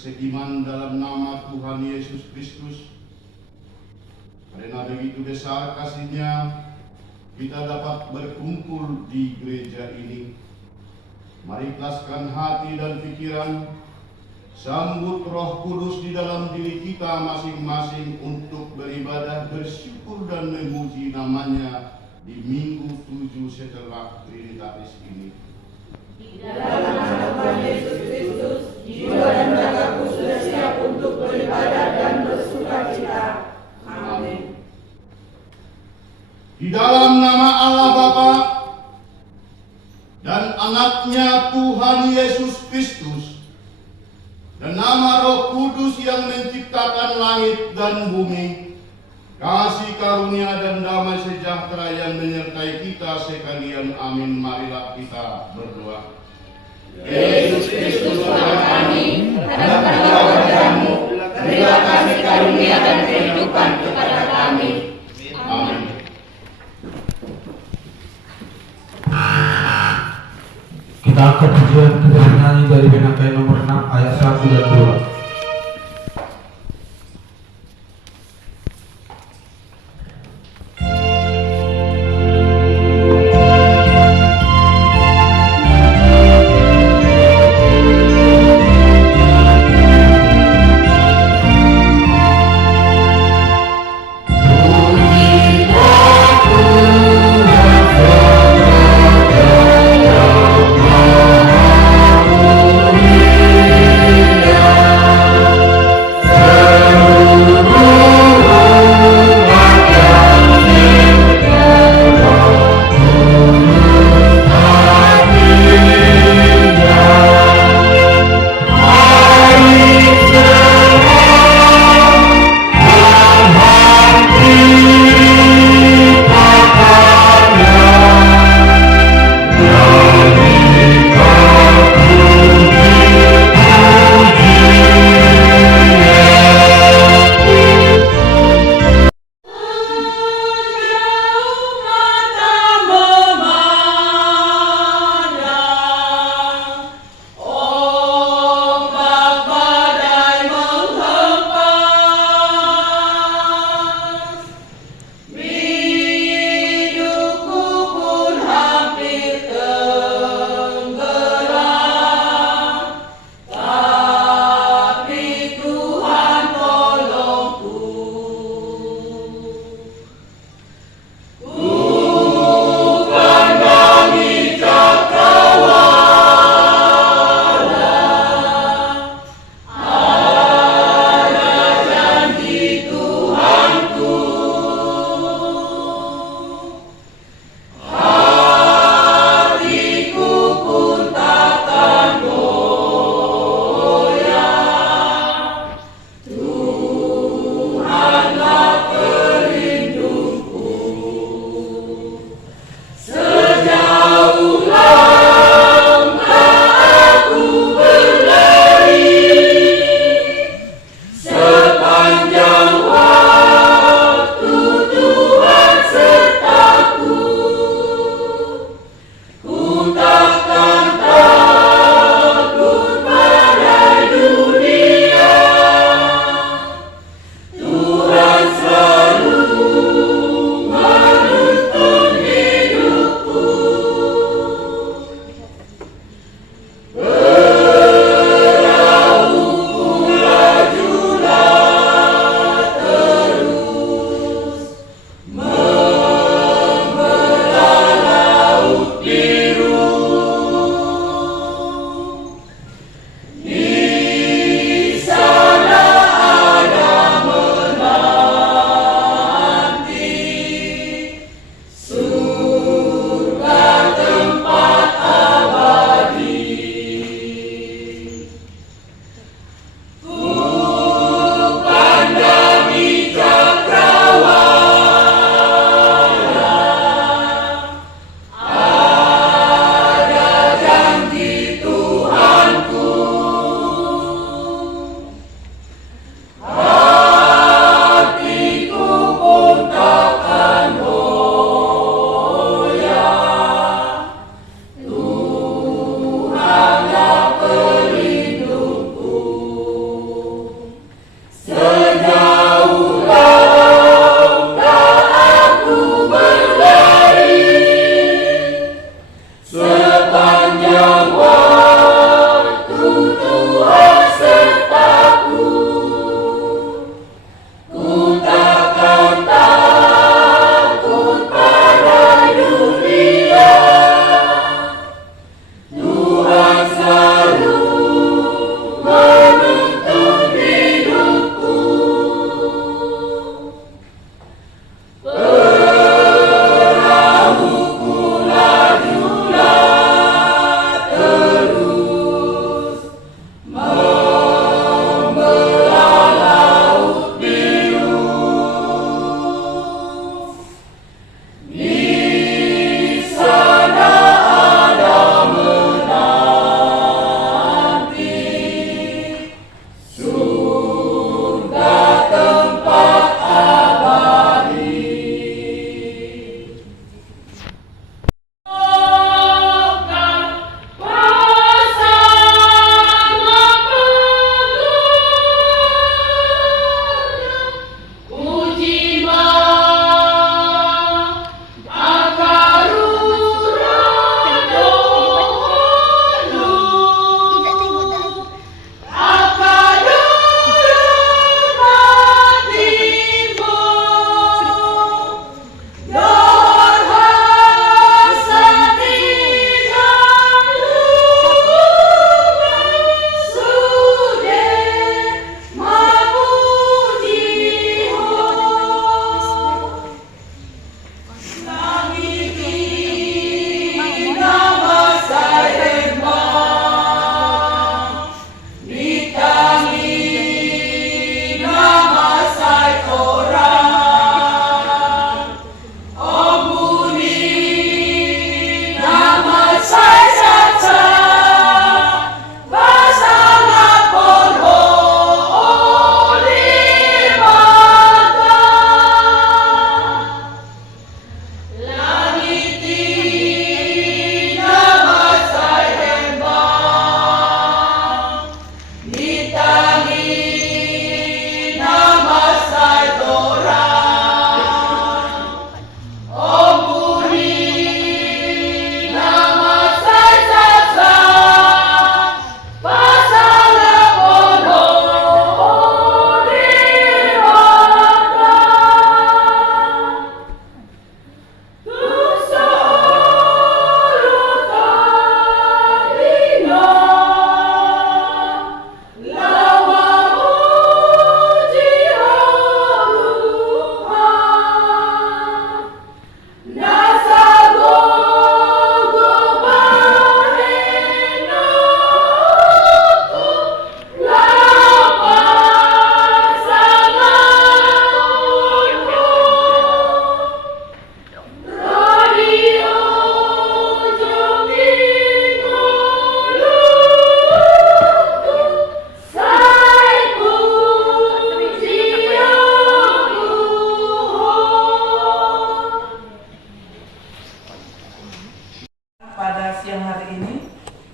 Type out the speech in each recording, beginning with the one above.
seiman dalam nama Tuhan Yesus Kristus. Karena begitu besar kasih-Nya, kita dapat berkumpul di gereja ini. Mari ikhlaskan hati dan pikiran, sambut Roh Kudus di dalam diri kita masing-masing untuk beribadah, bersyukur dan memuji nama-Nya di minggu 7 setelah Trinitatis ini. Di dalam nama Tuhan Yesus Kristus, jiwa dan ragaku sudah siap untuk beribadah dan bersukacita. Amin. Di dalam nama Allah Bapa dan Anak-Nya Tuhan Yesus Kristus dan nama Roh Kudus yang menciptakan langit dan bumi, kasih karunia dan damai sejahtera yang menyertai kita sekalian. Amin. Marilah kita berdoa. Yesus Kristus Tuhan kami, harapkanlah wajah-Mu, berilah kasih karunia dan kehidupan kepada kami. Amin. Kita angkat pujian kepada nyanyi dari Benakai nomor 6 ayat 1 dan 2. Haleluya.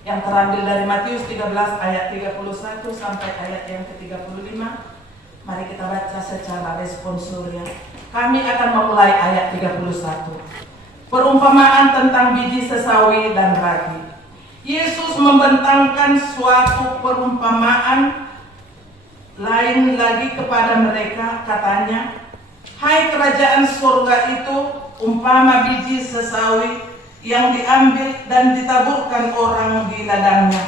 yang terambil dari Matius 13 ayat 31 sampai ayat yang ke-35. Mari kita baca secara responsoria. Kami akan memulai ayat 31. Perumpamaan tentang biji sesawi dan ragi. Yesus membentangkan suatu perumpamaan lain lagi kepada mereka, katanya, "Hai, kerajaan surga itu umpama biji sesawi yang diambil dan ditaburkan orang di ladangnya.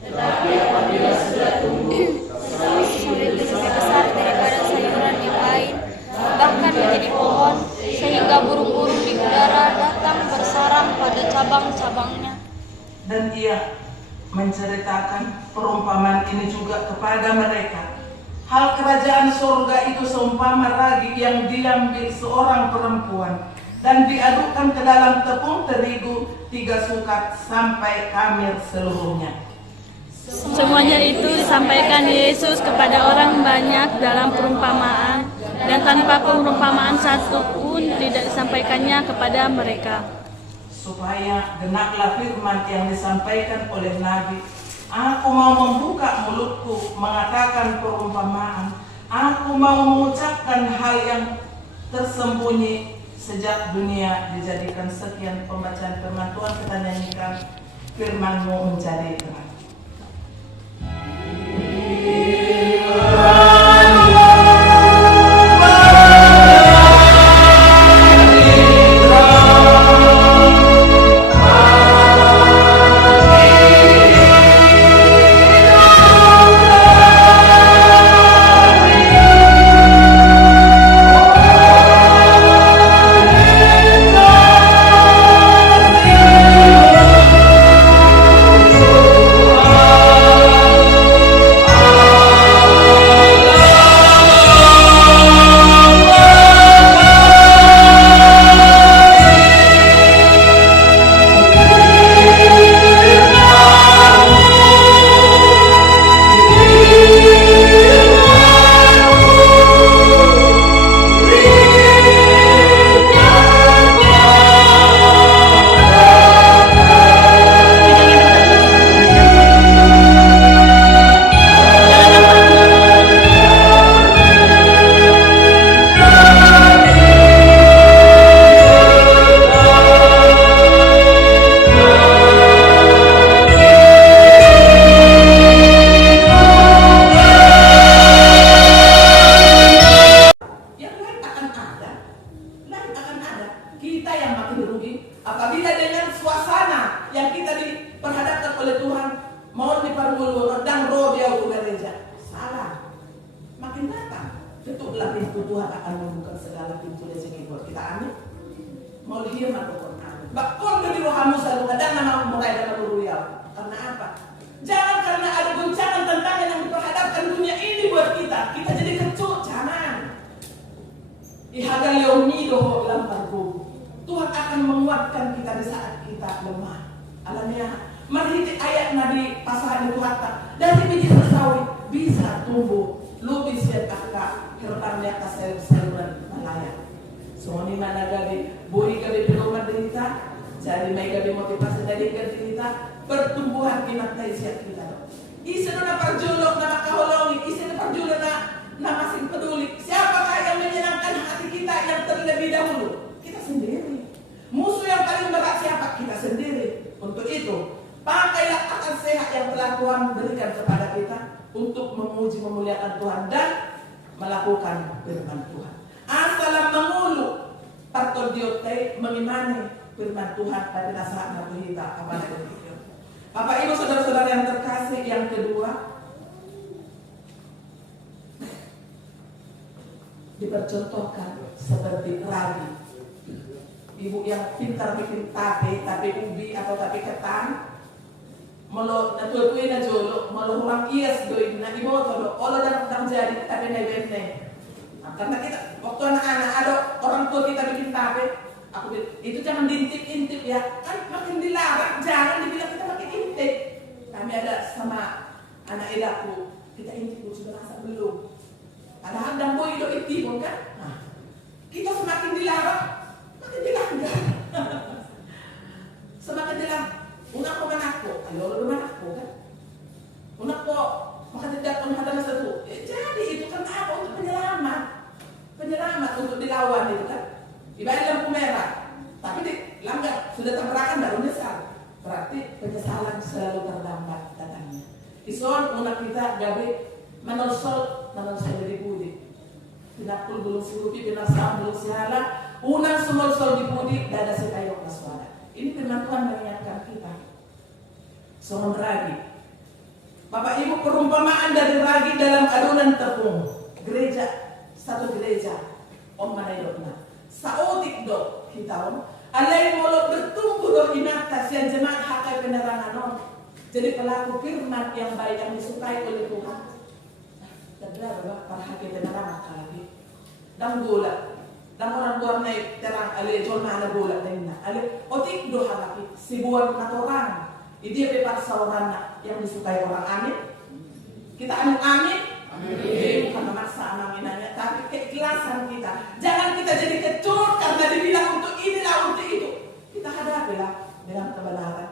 Tetapi apabila sudah tumbuh, sesawi itu lebih besar daripada sayuran yang lain, bahkan menjadi pohon, sehingga burung-burung di udara datang bersarang pada cabang-cabangnya." Dan ia menceritakan perumpamaan ini juga kepada mereka. "Hal kerajaan surga itu seumpama ragi yang diambil seorang perempuan dan diadukkan ke dalam tepung terigu 3 sukat sampai kamir seluruhnya." Semuanya itu disampaikan Yesus kepada orang banyak dalam perumpamaan, dan tanpa perumpamaan satu pun tidak disampaikannya kepada mereka. Supaya genaplah firman yang disampaikan oleh Nabi, "Aku mau membuka mulutku mengatakan perumpamaan. Aku mau mengucapkan hal yang tersembunyi sejak dunia dijadikan." Sekian pembacaan firman Tuhan. Kita nyanyikan firman-Mu menjadi terang. Tuhan akan menguatkan kita di saat kita lemah. Alamiah, mari ayat Nabi pasal itu kata, dari biji sesawi bisa tumbuh lebih siap kakak kertam di atas sayuran malaya. Semua ni mana gabi, bui gabi pedoman derita, jadi mai gabi motivasi dari derita, pertumbuhan kita siap kita. Isi na perjulok na makaholongi, isi na perjulok na masing peduli. Siapakah yang menyenangkan hati kita yang terlebih dahulu? Kita sendiri. Musuh yang paling berat siapa? Kita sendiri. Untuk itu, pakailah akal sehat yang telah Tuhan berikan kepada kita untuk memuji memuliakan Tuhan dan melakukan firman Tuhan. Asalam mengulu patut diotai mengimani firman Tuhan pada saat Nabi kita kepada kita. Bapak Ibu saudara-saudara yang terkasih, yang kedua dipercontohkan seperti ragi. Ibu yang pintar bikin tape ubi atau tape ketan, melo natutuin na jolo, melo hulang ias doy na ibu todo, olo dan jadi tape na ibente. Karena kita waktu anak-anak ada orang tua kita bikin tape, aku bilang itu jangan diintip-intip ya, kan makin dilarang, jangan dibilang kita makin intip. Kami ada sama anak edaku, kita intip sudah rasa belum. Padahal dan boy itu intip kan, nah, kita semakin dilarang, makin dilarang. Ibadah lampu merah, tapi dilanggar, sudah tabrakan baru nyesal. Berarti penyesalan selalu terlambat datangnya. Ison una kita gabi manosol dari budi. Pinakul belum sirupi, pinasam belum sihala. Unang sumol-sol di budi, dada sekayok naswada. Ini firman Tuhan mengingatkan kita. Soal ragi. Bapak Ibu, perumpamaan dari ragi dalam adonan tepung. Gereja, satu gereja. Om manayokna. Saotik do kita om. Alay molo bertumbuh do inatas yang jemaat hakai penerangan om. Jadi pelaku firman yang baik yang disukai oleh Tuhan. Tadra bapak para hakai penerangan lagi. Dan gula. Dan orang luar naik terang alay jol mana gula denna. Alay otik do halaki sibuan natorang. Dia bebas seorang yang disukai orang. Amin. Kita amin. Amin. Bukan memaksa aminannya, tapi keikhlasan kita. Jangan kita jadi kecut karena dibilang untuk inilah untuk itu. Kita hadapilah dengan kebenaran.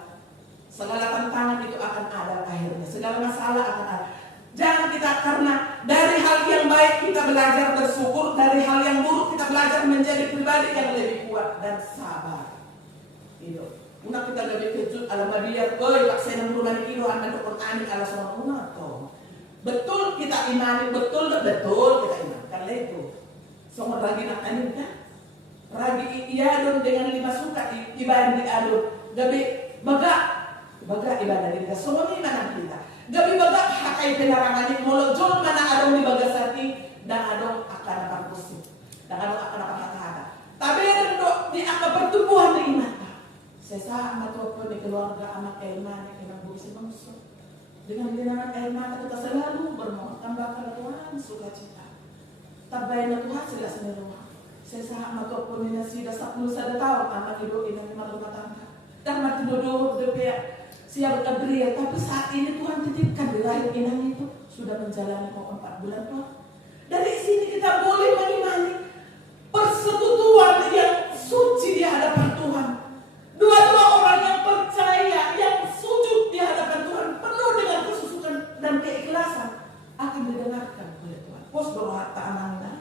Segala tantangan itu akan ada akhirnya. Segala masalah akan ada. Jangan kita karena dari hal yang baik kita belajar bersyukur, dari hal yang buruk kita belajar menjadi pribadi yang lebih kuat dan sabar. Itu. Una kita lebih kejut ala madiyat, pak saya nang rumah ini anda dokter ani ala sama una to. Betul kita imani, betul kita imani. Karena itu, semua ragi nak ani kan? Ragi iadon dengan 5 suka ibadah di adon. Gabi baga ibadah kita. Semua ini mana kita? Gabi baga hakai pelarangannya molojol mana adon di bagasati dan adon akan kampus. Dan adon akan hata-hata. Tapi ada di akan pertumbuhan iman. Sesa amat apa di keluarga amat ilman yang berusia manusia. Dengan genangan air mata kita selalu bermohon tambahkan Tuhan sukacita. Tabayna Tuhan sila semeruah. Sesa amat apa ni nasi dah 10 tahun amat hidup ini rumah tangga. Dan mati duduk depek siap berkabria. Tapi saat ini Tuhan titipkan di lahir inang itu sudah menjalani 4 bulan Tuhan. Dari sini kita boleh mengimani persekutuan yang suci di hadapan Tuhan. Dua-dua orang yang percaya, yang sujud di hadapan Tuhan penuh dengan kesusukan dan keikhlasan akan didengarkan oleh Tuhan. Pos berharta amanah.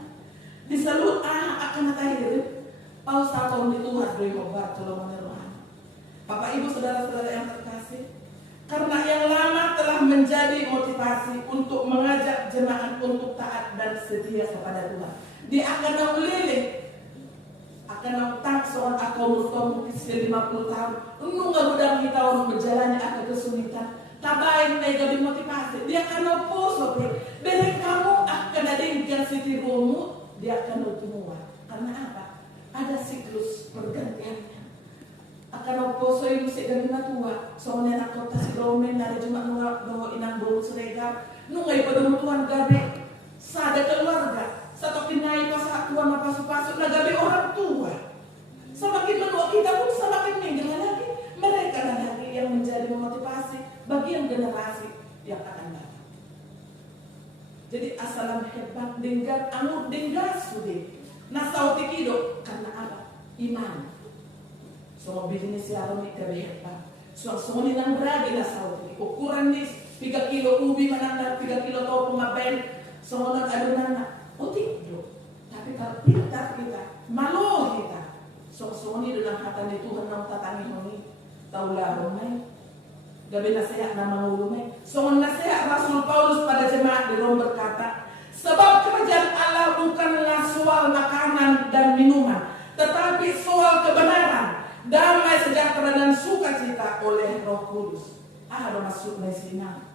Di seluruh akan tahir. Paus tahun di Tuhan dari obat tolong meneruhan. Bapak Ibu saudara-saudara yang terkasih, karena yang lama telah menjadi motivasi untuk mengajak jemaat untuk taat dan setia kepada Tuhan. Dia akan meliling. Akan nangtang seorang akau mungkin 50 tahun. Nunggu gudang kita orang berjalan akan kesulitan. Tabain mega motivasi. Dia akan opos sopi. Beri kamu akan ada intensity rumu. Dia akan bertumbuh. Karena apa? Ada siklus pergantiannya. Akan opos sopi musik dari tua. Soalnya nak kota si domen ada cuma nunggu inang bolu serega. Nunggu ibadah Tuhan gabe. Sada keluarga. Satu kinai pasak tua pasu-pasu nagabi orang tua. Semakin menua kita pun semakin meninggal lagi. Mereka lagi yang menjadi motivasi bagi yang generasi yang akan datang. Jadi asalam hebat dengan anu dengan sudi. Nasau tikido karena apa? Iman. Semua bisnis yang ini terhebat. Semua ini nang beragi nasau tiki. Ukuran ni 3 kilo ubi manang 3 kilo topong ngapain. Semua nang adonan otik do, tapi kalau pintar kita, malu kita, soni dalam hati ni Tuhan nang tatangi honi, taulah romai, gabi nasihat nama ulumai, songon nasihat Rasul Paulus pada jemaat di Rom berkata, sebab kerajaan Allah bukanlah soal makanan dan minuman, tetapi soal kebenaran, damai sejahtera dan sukacita oleh Roh Kudus. Ada masuk mesina.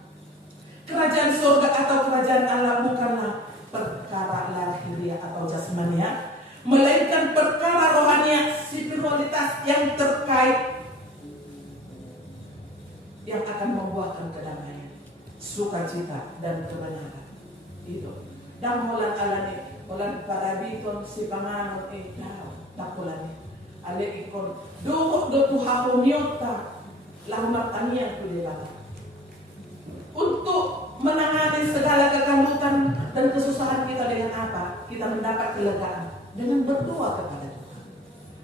Kerajaan surga atau kerajaan Allah bukanlah perkara lahiriah atau jasmania, melainkan perkara rohania, spiritualitas yang terkait yang akan membuahkan kedamaian, sukacita dan kebenaran. Itu. Dan holan alani, holan parabiton si panganut takulani. Ale ikon do tuhaho niota lamat anian kulilah. Untuk menangani segala kekandutan dan kesusahan kita dengan apa? Kita mendapat kelegaan dengan berdoa kepada Tuhan.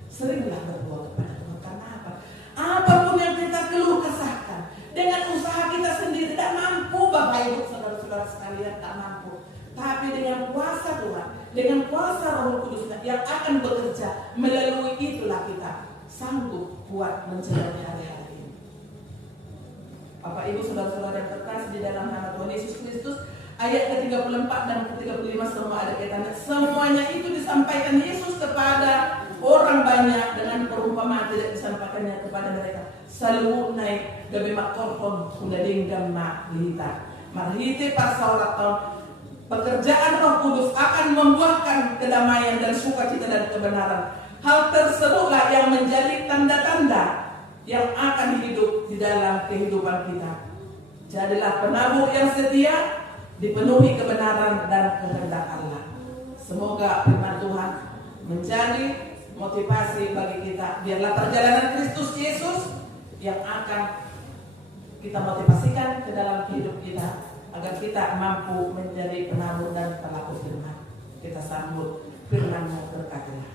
Seringlah berdoa kepada Tuhan. Karena apa? Apapun yang kita keluh kesahkan dengan usaha kita sendiri tidak mampu, Bapak Ibu saudara-saudara sekalian, tak mampu. Tapi dengan kuasa Tuhan dengan kuasa Roh Kudus yang akan bekerja. Melalui itulah kita sanggup buat menjalani hari-hari ini. Bapak Ibu Saudara-saudara yang terkasih di dalam nama Tuhan Yesus Kristus, ayat ke-34 dan ke-35 semua ada kaitannya. Semuanya itu disampaikan Yesus kepada orang banyak dengan perumpamaan, tidak disampaikannya kepada mereka. Selalu naik gabi makorton sudah dinggam mak lita. Marhite pasaurat pekerjaan Roh Kudus akan membuahkan kedamaian dan sukacita dan kebenaran. Hal tersebutlah yang menjadi tanda-tanda yang akan hidup di dalam kehidupan kita. Jadilah penabur yang setia, dipenuhi kebenaran dan kehendak Allah. Semoga firman Tuhan menjadi motivasi bagi kita. Biarlah perjalanan Kristus Yesus yang akan kita motivasikan ke dalam hidup kita, agar kita mampu menjadi penabur dan pelaku firman. Kita sambut firman-Mu, berkatilah.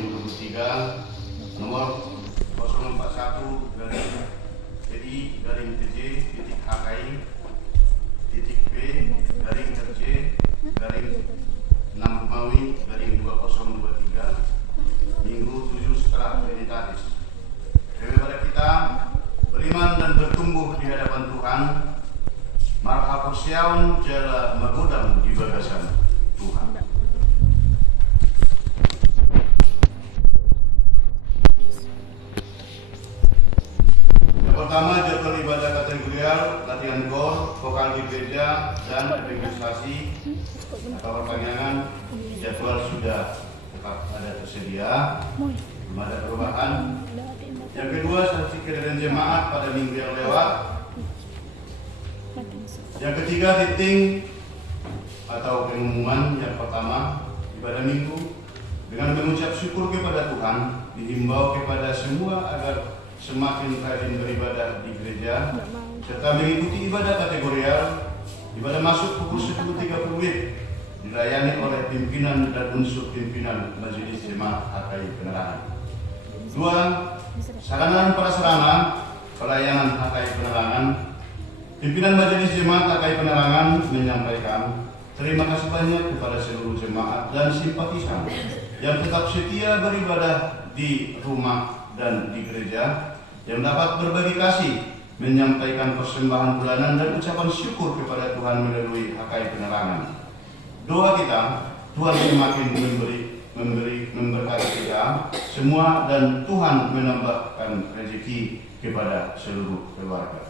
2023 nomor 041 garing TI garing TJ titik HKI titik P garing RJ garing 6 Romawi garing 2023 Minggu 7 setelah Trinitatis. Daripada kita beriman dan bertumbuh di hadapan Tuhan, marhapusyaun jala magudang di bagasan Tuhan. Yang pertama, jadwal ibadah kategorial, latihan gor, vokal di gereja, dan evangelisasi. Atau pertanyaan, jadwal sudah tetap ada tersedia, belum ada perubahan. Yang kedua, saksi kehadiran jemaat pada minggu yang lewat. Yang ketiga, titik atau pengumuman yang pertama ibadah minggu dengan mengucap syukur kepada Tuhan, dihimbau kepada semua agar semakin rajin beribadah di gereja serta mengikuti ibadah kategorial. Ibadah masuk pukul 10.30 WIB dilayani oleh pimpinan dan unsur pimpinan Majelis Jemaat HKI Penerangan. 2. Sarana dan prasarana pelayanan HKI Penerangan. Pimpinan Majelis Jemaat HKI Penerangan menyampaikan terima kasih banyak kepada seluruh jemaat dan simpatisan yang tetap setia beribadah di rumah dan di gereja, yang dapat berbagi kasih, menyampaikan persembahan bulanan dan ucapan syukur kepada Tuhan melalui HKI Penerangan. Doa kita, Tuhan semakin memberkati kita semua dan Tuhan menambahkan rezeki kepada seluruh keluarga.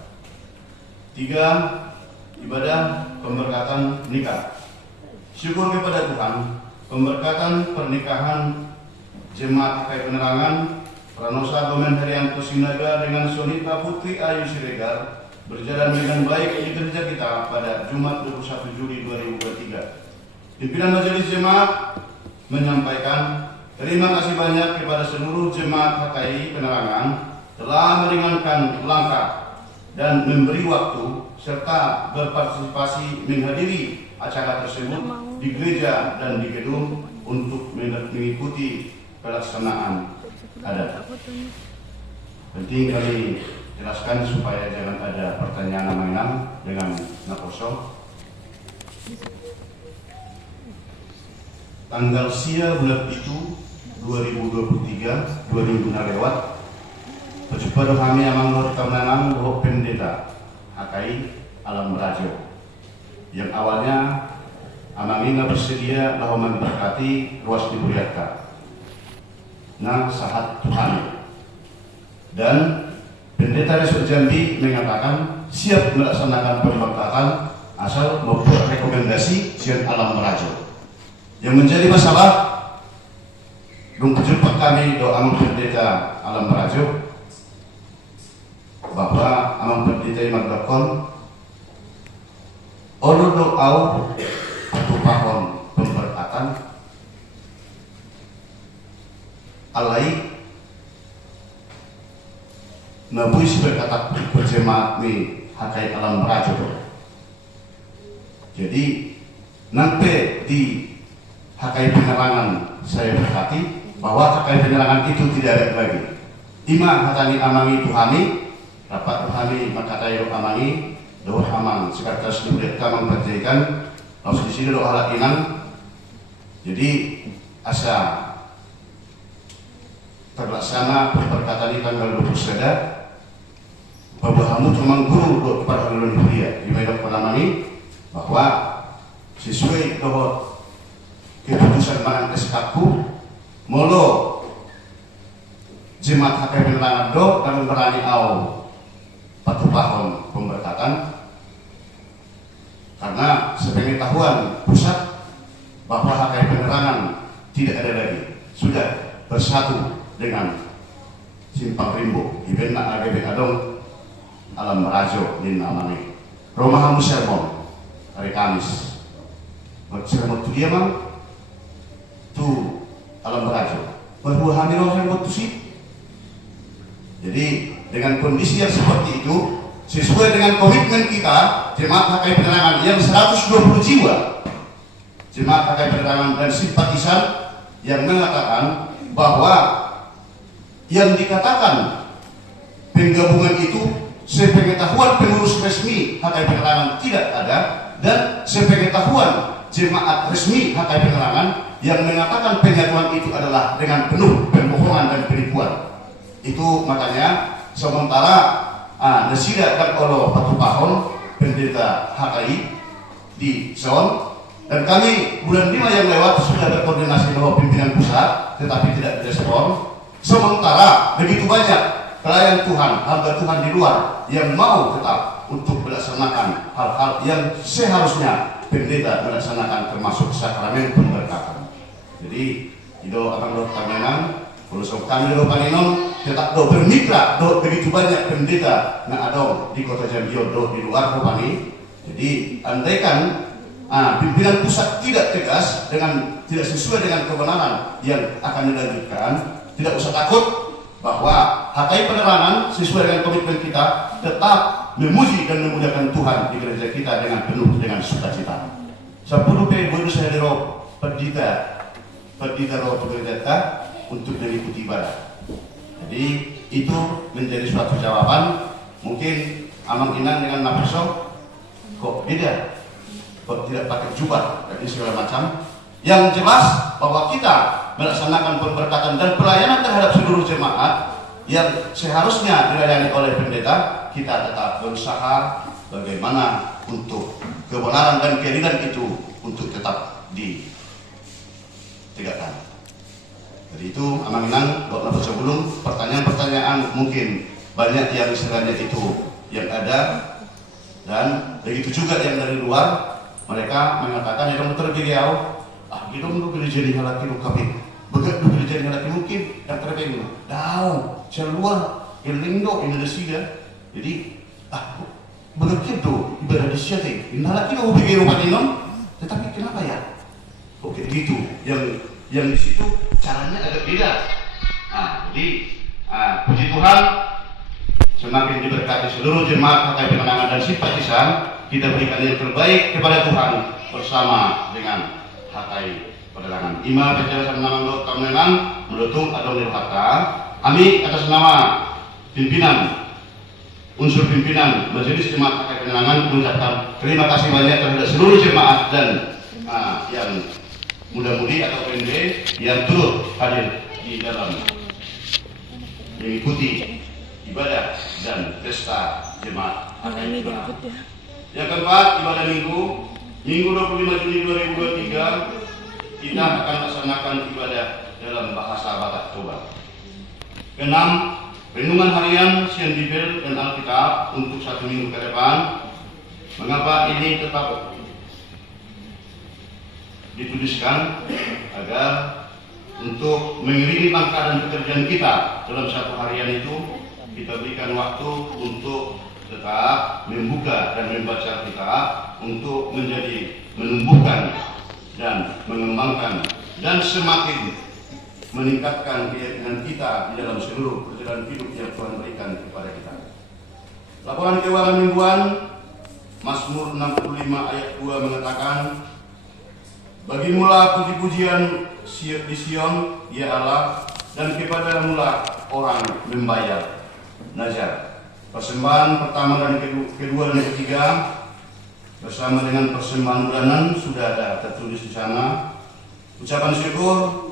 3. Ibadah pemberkatan nikah. Syukur kepada Tuhan, pemberkatan pernikahan Jemaat HKI Penerangan Pranosa Gomen Herianto Sinaga dengan Sonita Putri Ayu Siregar berjalan dengan baik di gereja kita pada Jumat 21 Juli 2023. Pimpinan Majelis Jemaat menyampaikan terima kasih banyak kepada seluruh jemaat HKI Penerangan telah meringankan langkah dan memberi waktu serta berpartisipasi menghadiri acara tersebut di gereja dan di gedung untuk mengikuti pelaksanaan adat. Penting kami jelaskan supaya jangan ada pertanyaan mainan dengan kosong. Tanggal sia bulan itu 2023 2000 lewat. Perjumpaan kami amang nur kemenangan bahwa pendeta HKI Alam Rajo yang awalnya amangina bersedia bahwa memberkati ruas diburiakan nah saat Tuhan, dan pendeta Resort Jambi mengatakan siap melaksanakan pembengkakan asal membuat rekomendasi Sian Alam Rajo. Yang menjadi masalah jumpa kami doa amang pendeta Alam Rajo bahwa amang pendeta yang melakukan orang doa atau pahon pemberkatan alai nabuis berkata berjemaat ni HKI Alam Rajo. Jadi nanti di HKI Penerangan saya berkati bahwa HKI Penerangan itu tidak ada lagi. Ima hatani amangi Tuhani dapat Tuhani makatai amangi doa amang sekretaris diberi kamang percayaan langsung di sini doa alat inang. Jadi asa terlaksana perkataan di tanggal 20 Seda bahwa kamu memang guru kepada ulun kuliah di Medan Panamani bahwa sesuai dengan keputusan manang SK-ku molo jemaat HKI Penerangan do dan berani au patupahon pemberkatan karena sepengetahuan pusat bahwa HKI Penerangan tidak ada lagi, sudah bersatu dengan Simpang Rimbo Ibena AGB Adong Alam Rajo di namanya Rumah Hamu Sermon hari Kamis sermon tu dia mang tu Alam Rajo baru hamil sermon tu sih. Jadi dengan kondisi yang seperti itu sesuai dengan komitmen kita jemaat HKI Penerangan yang 120 jiwa jemaat HKI Penerangan dan simpatisan yang mengatakan bahwa yang dikatakan penggabungan itu sepengetahuan pengurus resmi HKI Penyerangan tidak ada, dan sepengetahuan jemaat resmi HKI Penyerangan yang mengatakan penyatuan itu adalah dengan penuh pembohongan dan penipuan. Itu makanya sementara Nasida dan Olo Batu Pahon, pendeta HKI di Son, dan kami bulan 5 yang lewat sudah berkoordinasi dengan pimpinan pusat, tetapi tidak direspon. Sementara begitu banyak pelayan Tuhan, hamba Tuhan di luar yang mau tetap untuk melaksanakan hal-hal yang seharusnya pendeta melaksanakan, termasuk sakramen pemberkatan. Jadi itu akan do kamenan, urusan kami do paninon tetap do bermitra do begitu banyak pendeta na adong di kota Jambi do di luar Kopani. Jadi andaikan pimpinan pusat tidak tegas dengan tidak sesuai dengan kebenaran yang akan dilanjutkan, tidak usah takut bahwa HKI Penerangan sesuai dengan komitmen kita tetap memuji dan memuliakan Tuhan di gereja kita dengan penuh dengan sukacita. 10 baru saya diro perdita roh gereja kita untuk mengikuti ibadah. Jadi itu menjadi suatu jawaban. Mungkin Amang Inang dengan Nafiso kok beda, kok tidak pakai jubah dan segala macam. Yang jelas bahwa kita melaksanakan pemberkatan dan pelayanan terhadap seluruh jemaat yang seharusnya dilayani oleh pendeta, kita tetap berusaha bagaimana untuk kebenaran dan keadilan itu untuk tetap ditegakkan. Jadi itu Amang Inang, Bapak sebelum pertanyaan-pertanyaan mungkin banyak yang istilahnya itu yang ada, dan begitu juga yang dari luar mereka mengatakan yang terbiriau hidung lu gereja di halaki lu kami begat lu gereja di halaki mungkin yang terpengen daun seluar Indo Indonesia. Jadi begitu tuh ibadah di sini in halaki lu bikin rumah inon, tetapi kenapa ya oke gitu yang di situ caranya agak beda. Jadi puji Tuhan, semakin diberkati seluruh jemaat HKI Penyerangan dan simpatisan, kita berikan yang terbaik kepada Tuhan bersama dengan HKI Penerangan. Ima bicara sama nama Kamenan mendukung atau Nirhaka. Kami atas nama pimpinan, unsur pimpinan Majelis Jemaat HKI Penerangan mengucapkan terima kasih banyak terhadap seluruh jemaat dan yang muda-mudi atau PND yang turut hadir di dalam mengikuti ibadah dan pesta jemaat HKI Penerangan. Yang keempat, ibadah Minggu 25 Juni 2023 kita akan laksanakan ibadah dalam bahasa Batak Toba. Keenam, renungan harian Sian Bibel dan Alkitab untuk 1 minggu ke depan. Mengapa ini tetap dituliskan? Agar untuk mengiringi langkah dan pekerjaan kita dalam satu harian itu, kita berikan waktu untuk tetap membuka dan membaca kitab untuk menjadi menumbuhkan dan mengembangkan dan semakin meningkatkan keyakinan kita di dalam seluruh perjalanan hidup yang Tuhan berikan kepada kita. Laporan keuangan mingguan Mazmur 65 ayat 2 mengatakan, bagimulah puji-pujian di Sion, ya Allah, dan kepadamulah orang membayar nazar. Persembahan pertama dan kedua dan ketiga bersama dengan persembahan bulanan sudah ada tertulis di sana. Ucapan syukur